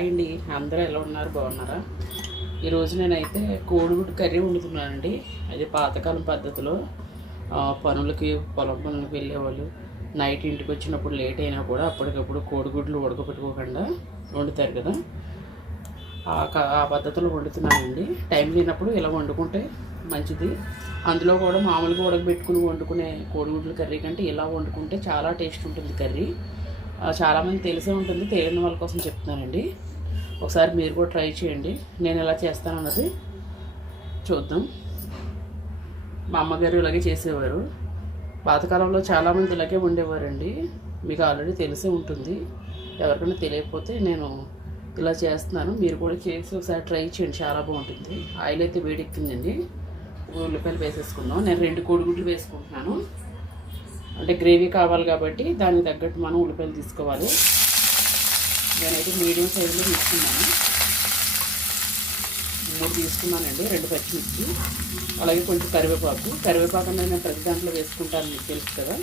Hi అండి, అందరూ ఎలా ఉన్నారు? బాగున్నారా? ఈరోజు నేనైతే కోడిగుడ్డు కర్రీ వండుతున్నానండి. అది పాతకాలం పద్ధతిలో పనులకి పొలం పనులకు వెళ్ళేవాళ్ళు నైట్ ఇంటికి వచ్చినప్పుడు లేట్ అయినా కూడా అప్పటికప్పుడు కోడిగుడ్లు ఉడకపెట్టుకోకుండా వండుతారు కదా, ఆ పద్ధతిలో వండుతున్నానండి. టైం లేనప్పుడు ఇలా వండుకుంటే మంచిది. అందులో కూడా మామూలుగా ఉడకబెట్టుకుని వండుకునే కోడిగుడ్ల కర్రీ కంటే ఇలా వండుకుంటే చాలా టేస్ట్ ఉంటుంది కర్రీ. చాలామంది తెలిసే ఉంటుంది, తెలియని వాళ్ళ కోసం చెప్తున్నానండి. ఒకసారి మీరు కూడా ట్రై చేయండి. నేను ఎలా చేస్తానన్నది చూద్దాం. మా అమ్మగారు ఇలాగే చేసేవారు. పాతకాలంలో చాలామంది ఇలాగే ఉండేవారండి. మీకు ఆల్రెడీ తెలిసే ఉంటుంది. ఎవరికైనా తెలియకపోతే నేను ఇలా చేస్తున్నాను, మీరు కూడా చేసి ఒకసారి ట్రై చేయండి, చాలా బాగుంటుంది. ఆయిల్ అయితే వేడెక్కిందండి. ఉల్లిపాయలు వేసేసుకుందాం. నేను 2 కోడిగుడ్లు వేసుకుంటున్నాను. అంటే గ్రేవీ కావాలి కాబట్టి దానికి తగ్గట్టు మనం ఉల్లిపాయలు తీసుకోవాలి. నేనైతే మీడియం సైజులో తీసుకున్నాను. 3 తీసుకున్నానండి. 2 పచ్చిమిర్చి, అలాగే కొంచెం కరివేపాకు అనేది నేను ప్రతి దాంట్లో వేసుకుంటాను, మీకు తెలుసు కదా.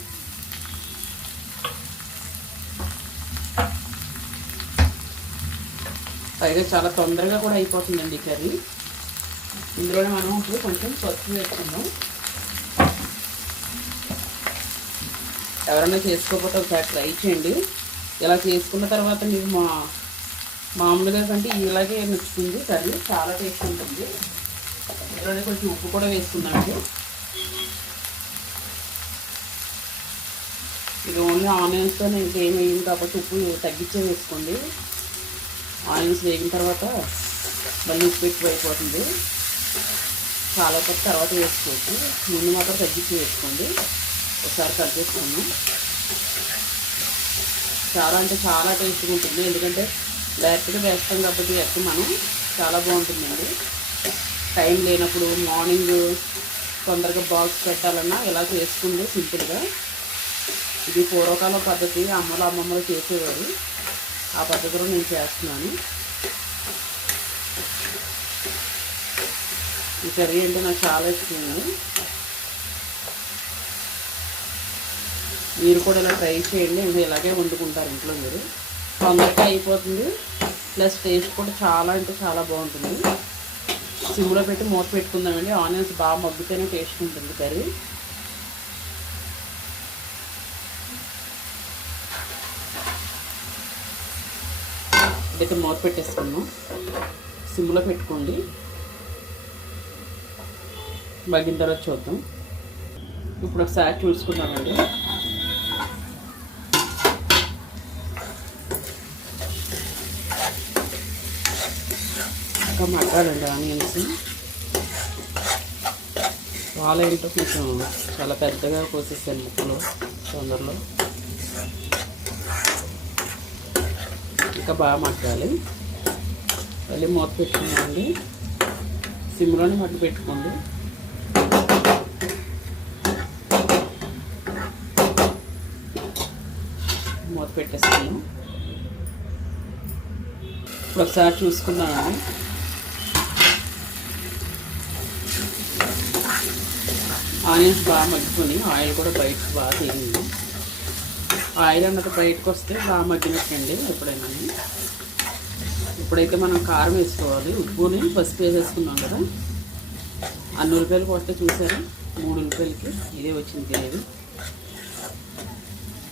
పైగా చాలా తొందరగా కూడా అయిపోతుందండి కర్రీ. ఇందులోనే మనం ఇప్పుడు కొంచెం పసుపు వేసుకుందాం. ఎవరైనా చేసుకోకపోతే ఒకసారి ట్రై చేయండి. ఇలా చేసుకున్న తర్వాత మీకు మామూలుగా కంటే ఇలాగే నచ్చుతుంది కర్రీ, చాలా టేస్ట్ ఉంటుంది. ఇందులోనే కొంచెం ఉప్పు కూడా వేసుకున్నామండి. ఇది ఓన్లీ ఆనియన్స్తో ఇంకేం వేయదు కాబట్టి ఉప్పు తగ్గించే వేసుకోండి. ఆనియన్స్ వేగిన తర్వాత మళ్ళీ ఉప్పు ఎక్కువ అయిపోతుంది. చాలా కొద్ది తర్వాత వేసుకోవచ్చు, ముందు మాత్రం తగ్గించి వేసుకోండి. ఒకసారి కలిపేసుకున్నాం. చాలా అంటే చాలా టేస్ట్గా ఉంటుంది, ఎందుకంటే డైరెక్ట్గా వేస్తాం కాబట్టి ఎక్కడ మనం చాలా బాగుంటుందండి. టైం లేనప్పుడు మార్నింగ్ తొందరగా బాక్స్ పెట్టాలన్నా ఇలా చేసుకుంది సింపుల్గా. ఇది పూర్వకాలం పద్ధతి, అమ్మమ్మలు చేసేవారు. ఆ పద్ధతిలో నేను చేస్తున్నాను. ఈ కర్రీ అంటే నాకు చాలా ఇష్టం. మీరు కూడా ఇలా ట్రై చేయండి. ఇంకా ఇలాగే వండుకుంటారు ఇంట్లో మీరు. తొందరగా అయిపోతుంది, ప్లస్ టేస్ట్ కూడా చాలా అంటే చాలా బాగుంటుంది. సిమ్లో పెట్టి మూత పెట్టుకుందామండి. ఆనియన్స్ బాగా మగ్గితేనే టేస్ట్ ఉంటుంది కర్రీ. ఇదైతే మూత పెట్టేసుకున్నాం. సిమ్లో పెట్టుకోండి. మగ్గిన తర్వాత చూద్దాం. ఇప్పుడు ఒకసారి చూసుకుందామండి. ఇంకా మగ్గాలండి ఆనియన్స్. ఏంటో కొంచెం చాలా పెద్దగా కోసేసాను ముక్కలు తొందరలో. ఇంకా బాగా మగ్గాలి. మళ్ళీ మూత పెట్టుకున్నామండి. సిమ్లోనే మగ్గి పెట్టుకోండి. మూత పెట్టేస్తాను. ఇప్పుడు ఒకసారి చూసుకున్నానండి. ఆనియన్స్ బాగా మగ్గుకొని ఆయిల్ కూడా బయటకు బాగా తేలింది. ఆయిల్ అన్నది బయటకు వస్తే బాగా మగ్గినట్టండి ఎప్పుడైనా. ఇప్పుడైతే మనం కారం వేసుకోవాలి. ఉప్పుని పసుపు వేసేసుకున్నాం కదా. అన్ని ఉల్లిపాయలు కొడితే చూసారా, 3 ఉల్లిపాయలకి ఇదే వచ్చింది గ్రేవీ.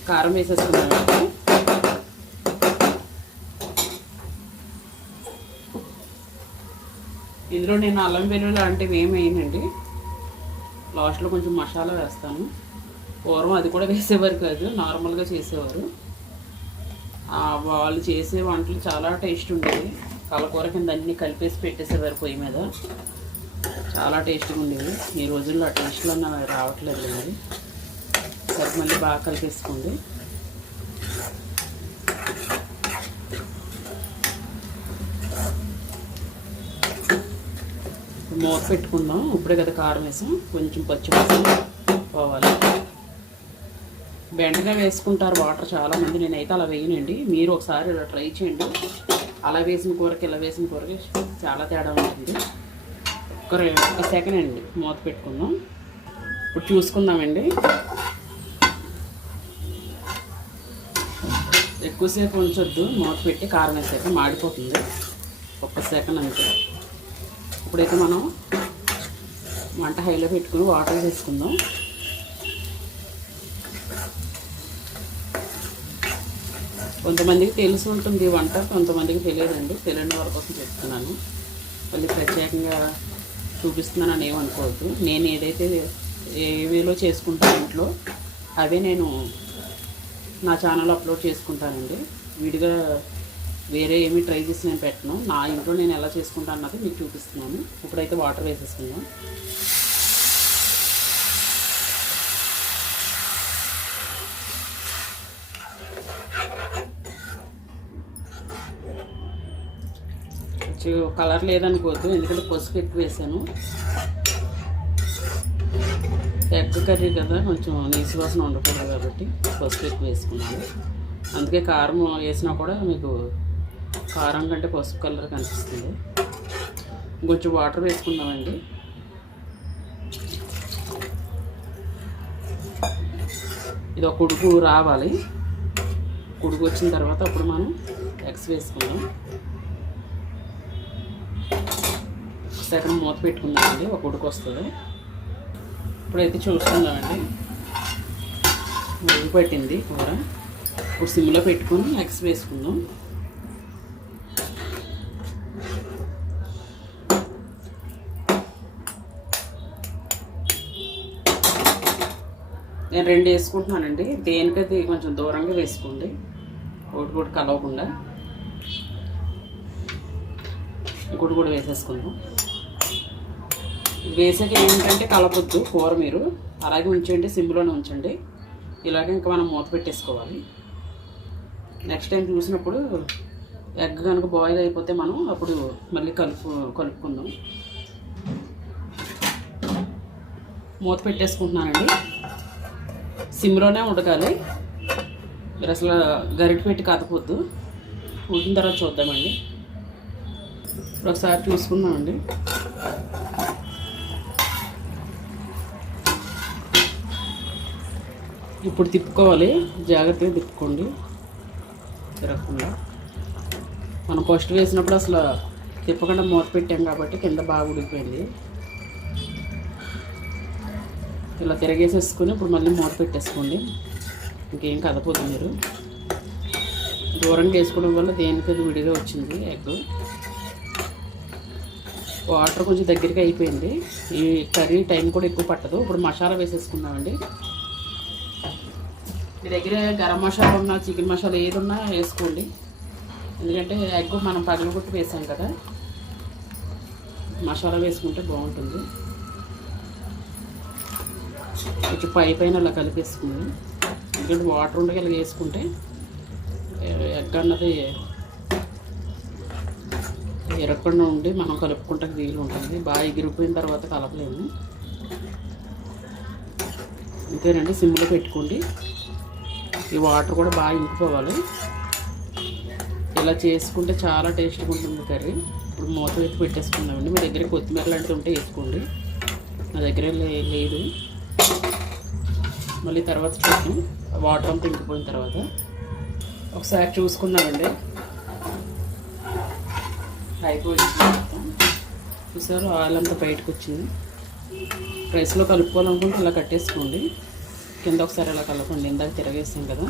కారం వేసేసుకున్నామండి. ఇందులో నేను అల్లం వెల్లుల్లి లాంటివి ఏమి వేయనండి. లాస్ట్లో కొంచెం మసాలా వేస్తాను. పూర్వం అది కూడా వేసేవారు కాదు, నార్మల్గా చేసేవారు. వాళ్ళు చేసే వంటలు చాలా టేస్ట్ ఉండేవి. కలకూర కింద అన్నీ కలిపేసి పెట్టేసేవారు పొయ్యి మీద, చాలా టేస్ట్గా ఉండేవి. ఈ రోజుల్లో ఆ టేస్ట్లో రావట్లేదు మరి. సరే మళ్ళీ బాగా కలిపేసుకోండి. మూత పెట్టుకుందాం. ఇప్పుడే కదా కారం వేసాం, కొంచెం పచ్చిమిర్చి పోవాలి. బెండగా వేసుకుంటారు వాటర్ చాలామంది, నేనైతే అలా వేయనండి. మీరు ఒకసారి ఇలా ట్రై చేయండి. అలా వేసిన కూరకి ఇలా వేసిన కూరకి చాలా తేడా ఉంటుంది. ఒక సెకండ్ అండి, మూత పెట్టుకుందాం. ఇప్పుడు చూసుకుందామండి. ఎక్కువసేపు ఉంచొద్దు, మూత పెట్టి కారం వేసాక మాడిపోతుంది. ఒక్క సెకండ్ అంతే. ఇప్పుడైతే మనం మంట హైలో పెట్టుకుని వాటర్ వేసుకుందాం. కొంతమందికి తెలిసి ఉంటుంది వంట, కొంతమందికి తెలియదండి. తెలియని వారి కోసం చెప్తున్నాను. మళ్ళీ ప్రత్యేకంగా చూపిస్తున్నానని ఏమనుకోవద్దు. నేను ఏదైతే ఏ వేలో చేసుకుంటాను ఇంట్లో అవే నేను నా ఛానల్ అప్లోడ్ చేసుకుంటానండి. విడిగా వేరే ఏమీ ట్రై చేసి నేను పెట్టను. నా ఇంట్లో నేను ఎలా చేసుకుంటాను అన్నది మీకు చూపిస్తున్నాను. ఇప్పుడైతే వాటర్ వేసేసుకుందాం. కలర్ లేదనుకోవద్దు, ఎందుకంటే పసుపు ఎక్కువ వేసాను. ఎగ్ కర్రీ కదా, కొంచెం నీసు వాసన ఉండకూడదు కాబట్టి పసుపు ఎక్కువ వేసుకున్నాను. అందుకే కారం వేసినా కూడా మీకు కారం కంటే పసుపు కలర్ కనిపిస్తుంది. కొంచెం వాటర్ వేసుకుందామండి. ఇది ఒక ఉడుకు రావాలి. ఉడుకు వచ్చిన తర్వాత అప్పుడు మనం ఎగ్స్ వేసుకుందాం. సెకండ్ మూత పెట్టుకుందామండి, ఒక ఉడుకు వస్తుంది. ఇప్పుడైతే చూసుకుందామండి. ఉడుకు పట్టింది కూర. ఇప్పుడు సిమ్లో పెట్టుకుని ఎగ్స్ వేసుకుందాం. నేను 2 వేసుకుంటున్నానండి. దేనికది కొంచెం దూరంగా వేసుకోండి, ఒకటి కలవకుండా. ఇంకోటి కూడా వేసేసుకుందాం. వేసాక ఏంటంటే కలపొద్దు కూర, మీరు అలాగే ఉంచండి, సిమ్లోనే ఉంచండి. ఇలాగే ఇంకా మనం మూత పెట్టేసుకోవాలి. నెక్స్ట్ టైం చూసినప్పుడు ఎగ్ కనుక బాయిల్ అయిపోతే మనం అప్పుడు మళ్ళీ కలుపుకుందాం. మూత పెట్టేసుకుంటున్నానండి. సిమ్లోనే ఉడకాలి. మీరు అసలు గరిటె పెట్టి కదపొద్దు. ఉడికిన తర్వాత చూద్దామండి. ఇప్పుడు ఒకసారి చూసుకుందామండి. ఇప్పుడు తిప్పుకోవాలి, జాగ్రత్తగా తిప్పుకోండి తిరగకుండా. మనం ఫస్ట్ వేసినప్పుడు అసలు తిప్పకుండా మూత పెట్టాం కాబట్టి కింద బాగా ఉడికిపోయింది. ఇలా తిరగేసేసుకొని ఇప్పుడు మళ్ళీ మూత పెట్టేసుకోండి. ఇంకేం కదపోదు. మీరు దూరంగా వేసుకోవడం వల్ల దేనికది విడిగా వచ్చింది ఎగ్. వాటర్ కొంచెం దగ్గరికి అయిపోయింది. ఈ కర్రీ టైం కూడా ఎక్కువ పట్టదు. ఇప్పుడు మసాలా వేసేసుకుందామండి. మీ దగ్గర గరం మసాలా ఉన్నా, చికెన్ మసాలా ఏది ఉన్నా వేసుకోండి. ఎందుకంటే ఎగ్ మనం పగలగొట్టి వేసాం కదా, మసాలా వేసుకుంటే బాగుంటుంది. కొంచెం పైన అలా కలిపేసుకుంది. ఎందుకంటే వాటర్ ఉండగా ఇలా వేసుకుంటే ఎగ్ అన్నది ఎరగకుండా ఉండి మనం కలుపుకుంటే వీలు ఉంటుంది. బాగా ఎగిరిపోయిన తర్వాత కలపలేము. అంతేనండి, సిమ్లో పెట్టుకోండి. ఈ వాటర్ కూడా బాగా ఇంకిపోవాలి. ఇలా చేసుకుంటే చాలా టేస్ట్గా ఉంటుంది కర్రీ. ఇప్పుడు మూత వేసి పెట్టేసుకుందామండి. మీ దగ్గర కొత్తిమీర లాంటివి ఉంటే వేసుకోండి. నా దగ్గర లేదు. మళ్ళీ తర్వాత చూద్దాం. వాటర్ అంతా ఇంకిపోయిన తర్వాత ఒకసారి చూసుకుందామండి. అయిపోయింది. చూసారు, ఆయిల్ అంతా బయటకు వచ్చింది. రైస్లో కలుపుకోవాలనుకుంటే ఇలా కట్టేసుకోండి. కింద ఒకసారి ఇలా కలపండి. ఇందాక తిరగేస్తాం కదా,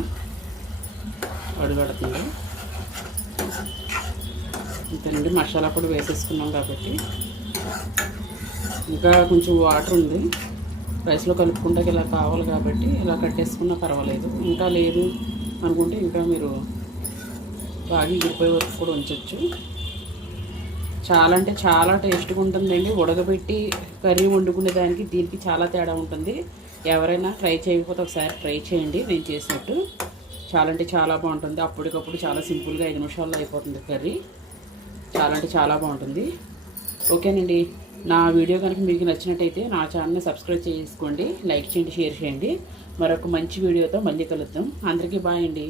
అడుగడుతుంది. అంతేనండి, మసాలా కూడా వేసేసుకున్నాం కాబట్టి ఇంకా కొంచెం వాటర్ ఉంది. రైస్లో కలుపుకుంటే ఇలా కావాలి కాబట్టి ఇలా కట్టేసుకున్నా పర్వాలేదు. ఇంకా లేదు అనుకుంటే ఇంకా మీరు బాగా ఎగిరిపోయే వరకు కూడా ఉంచవచ్చు. చాలా అంటే చాలా టేస్ట్గా ఉంటుందండి. ఉడకబెట్టి కర్రీ వండుకునే దానికి దీనికి చాలా తేడా ఉంటుంది. ఎవరైనా ట్రై చేయకపోతే ఒకసారి ట్రై చేయండి నేను చేసినట్టు. చాలా అంటే చాలా బాగుంటుంది. అప్పటికప్పుడు చాలా సింపుల్గా 5 నిమిషాల్లో అయిపోతుంది కర్రీ. చాలా అంటే చాలా బాగుంటుంది. ఓకేనండి, నా వీడియో కనుక మీకు నచ్చినట్టయితే నా ఛానల్ని సబ్స్క్రైబ్ చేసుకోండి, లైక్ చేయండి, షేర్ చేయండి. మరొక మంచి వీడియోతో మళ్ళీ కలుద్దాం. అందరికీ బాయ్ అండి.